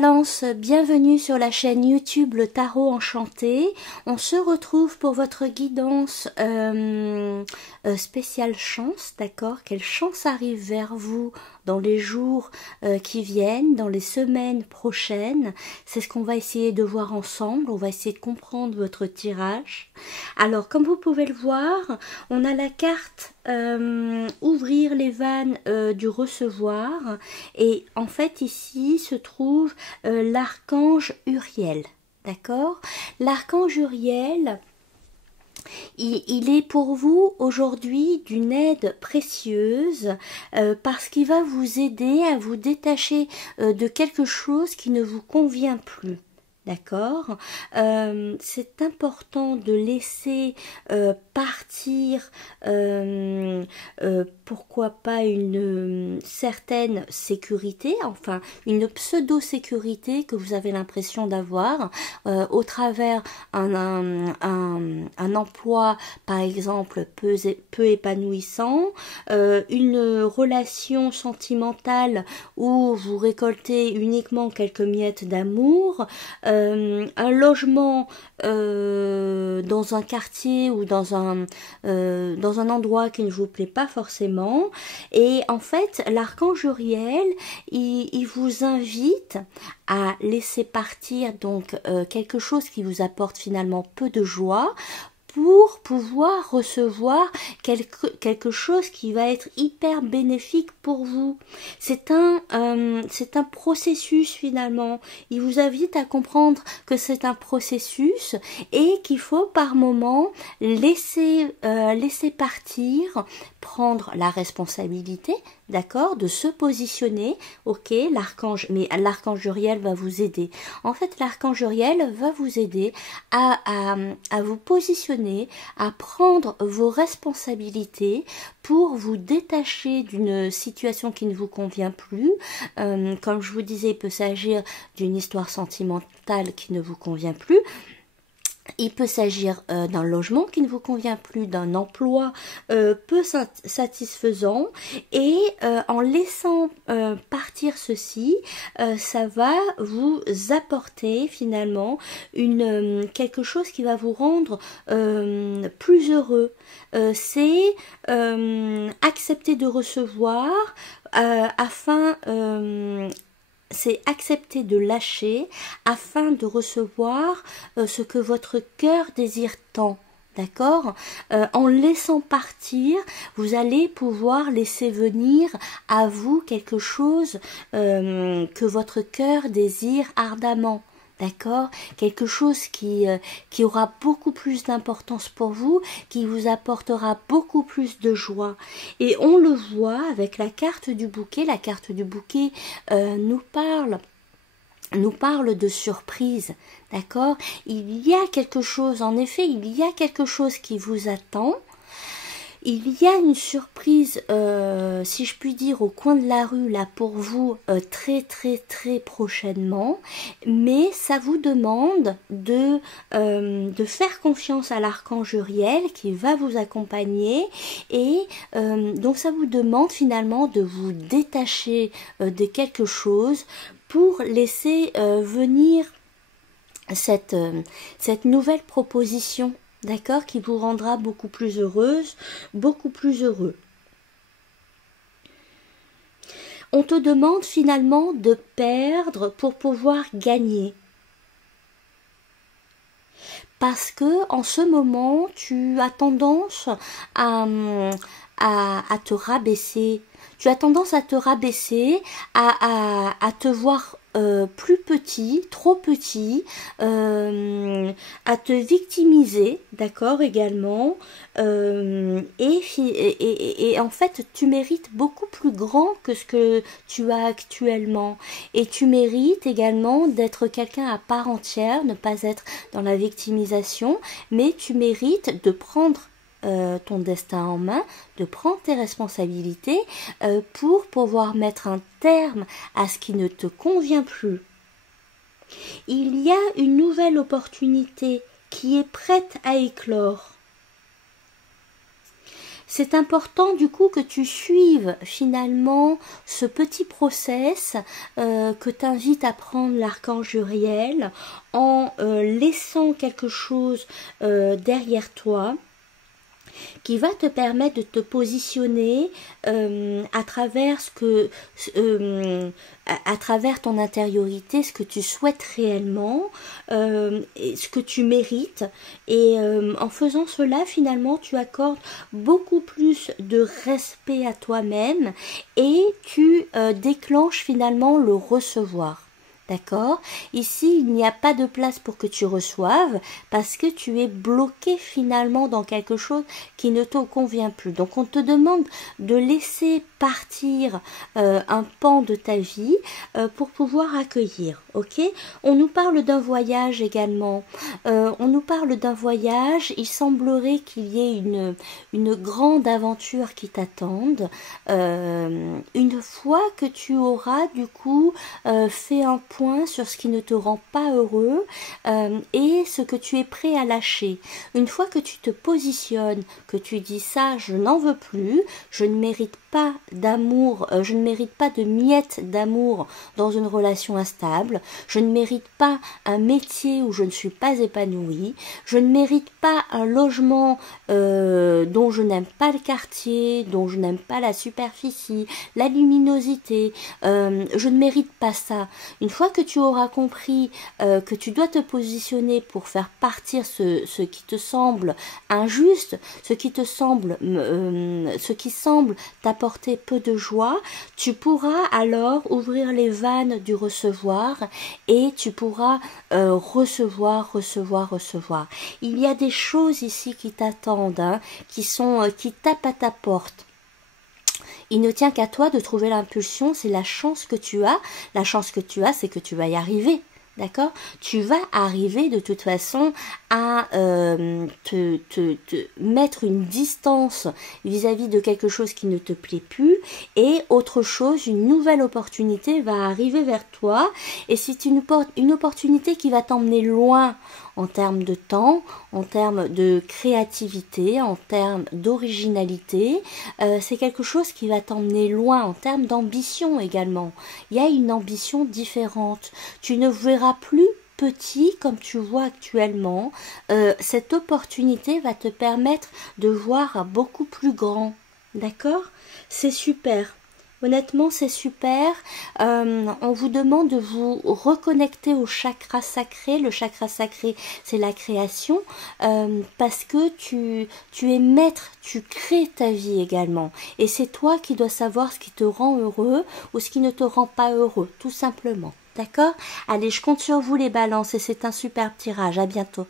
Balance, bienvenue sur la chaîne YouTube Le Tarot Enchanté. On se retrouve pour votre guidance spéciale chance, d'accord? Quelle chance arrive vers vous dans les jours qui viennent, dans les semaines prochaines? C'est ce qu'on va essayer de voir ensemble. On va essayer de comprendre votre tirage. Alors, comme vous pouvez le voir, on a la carte ouvrir les vannes du recevoir, et en fait ici se trouve l'archange Uriel, d'accord? L'archange Uriel, il est pour vous aujourd'hui d'une aide précieuse parce qu'il va vous aider à vous détacher de quelque chose qui ne vous convient plus. D'accord, c'est important de laisser partir, pourquoi pas une certaine sécurité, enfin une pseudo-sécurité que vous avez l'impression d'avoir au travers un emploi par exemple peu épanouissant, une relation sentimentale où vous récoltez uniquement quelques miettes d'amour, un logement dans un quartier ou dans un endroit qui ne vous plaît pas forcément. Et en fait, l'archange Uriel, il vous invite à laisser partir donc quelque chose qui vous apporte finalement peu de joie, pour pouvoir recevoir quelque chose qui va être hyper bénéfique pour vous. C'est un processus finalement. Il vous invite à comprendre que c'est un processus et qu'il faut par moment laisser partir, prendre la responsabilité, d'accord, de se positionner. Ok, l'archange Uriel va vous aider. En fait, l'archange Uriel va vous aider à vous positionner, à prendre vos responsabilités pour vous détacher d'une situation qui ne vous convient plus. Comme je vous disais, il peut s'agir d'une histoire sentimentale qui ne vous convient plus. Il peut s'agir d'un logement qui ne vous convient plus, d'un emploi peu satisfaisant, et en laissant partir ceci, ça va vous apporter finalement quelque chose qui va vous rendre plus heureux. C'est accepter de recevoir c'est accepter de lâcher afin de recevoir ce que votre cœur désire tant. D'accord, en laissant partir, vous allez pouvoir laisser venir à vous quelque chose que votre cœur désire ardemment. D'accord, quelque chose qui aura beaucoup plus d'importance pour vous, qui vous apportera beaucoup plus de joie. Et on le voit avec la carte du bouquet. La carte du bouquet nous parle de surprise, d'accord? Il y a quelque chose, en effet, il y a quelque chose qui vous attend. Il y a une surprise, si je puis dire, au coin de la rue, là, pour vous, très prochainement. Mais ça vous demande de faire confiance à l'archange Uriel qui va vous accompagner. Et donc ça vous demande finalement de vous détacher de quelque chose pour laisser venir cette nouvelle proposition. D'accord, qui vous rendra beaucoup plus heureuse, beaucoup plus heureux. On te demande finalement de perdre pour pouvoir gagner. Parce que en ce moment, tu as tendance à te rabaisser. Tu as tendance à te rabaisser, à te voir plus petit, trop petit, à te victimiser, d'accord, également, et en fait tu mérites beaucoup plus grand que ce que tu as actuellement, et tu mérites également d'être quelqu'un à part entière, ne pas être dans la victimisation, mais tu mérites de prendre ton destin en main, de prendre tes responsabilités pour pouvoir mettre un terme à ce qui ne te convient plus. Il y a une nouvelle opportunité qui est prête à éclore. c'est important du coup que tu suives finalement ce petit process que t'invite à prendre l'archange Uriel en laissant quelque chose derrière toi qui va te permettre de te positionner à travers à travers ton intériorité, ce que tu souhaites réellement, et ce que tu mérites. Et en faisant cela, finalement, tu accordes beaucoup plus de respect à toi-même et tu déclenches finalement le recevoir. D'accord? Ici, il n'y a pas de place pour que tu reçoives parce que tu es bloqué finalement dans quelque chose qui ne te convient plus. Donc, on te demande de laisser partir un pan de ta vie pour pouvoir accueillir. Ok? On nous parle d'un voyage également. On nous parle d'un voyage. Il semblerait qu'il y ait une grande aventure qui t'attende. Une fois que tu auras du coup fait un point sur ce qui ne te rend pas heureux et ce que tu es prêt à lâcher. Une fois que tu te positionnes, que tu dis ça, je n'en veux plus, je ne mérite pas d'amour, je ne mérite pas de miettes d'amour dans une relation instable, je ne mérite pas un métier où je ne suis pas épanouie, je ne mérite pas un logement dont je n'aime pas le quartier, dont je n'aime pas la superficie, la luminosité, je ne mérite pas ça. Une fois que tu auras compris que tu dois te positionner pour faire partir ce qui te semble injuste, ce qui semble t'apporter peu de joie, tu pourras alors ouvrir les vannes du recevoir et tu pourras recevoir. Il y a des choses ici qui t'attendent, hein, qui tapent à ta porte. Il ne tient qu'à toi de trouver l'impulsion, c'est la chance que tu as. La chance que tu as, c'est que tu vas y arriver. D'accord? Tu vas arriver de toute façon à te mettre une distance vis-à-vis de quelque chose qui ne te plaît plus et autre chose, une nouvelle opportunité va arriver vers toi et c'est une opportunité qui va t'emmener loin en termes de temps, en termes de créativité, en termes d'originalité. C'est quelque chose qui va t'emmener loin en termes d'ambition également. Il y a une ambition différente. Tu ne verras plus petit comme tu vois actuellement. Cette opportunité va te permettre de voir beaucoup plus grand. D'accord? C'est super. Honnêtement, c'est super. On vous demande de vous reconnecter au chakra sacré. Le chakra sacré, c'est la création. Parce que tu es maître, tu crées ta vie également. Et c'est toi qui dois savoir ce qui te rend heureux ou ce qui ne te rend pas heureux, tout simplement. D'accord? Allez, je compte sur vous les balances et c'est un super tirage. À bientôt.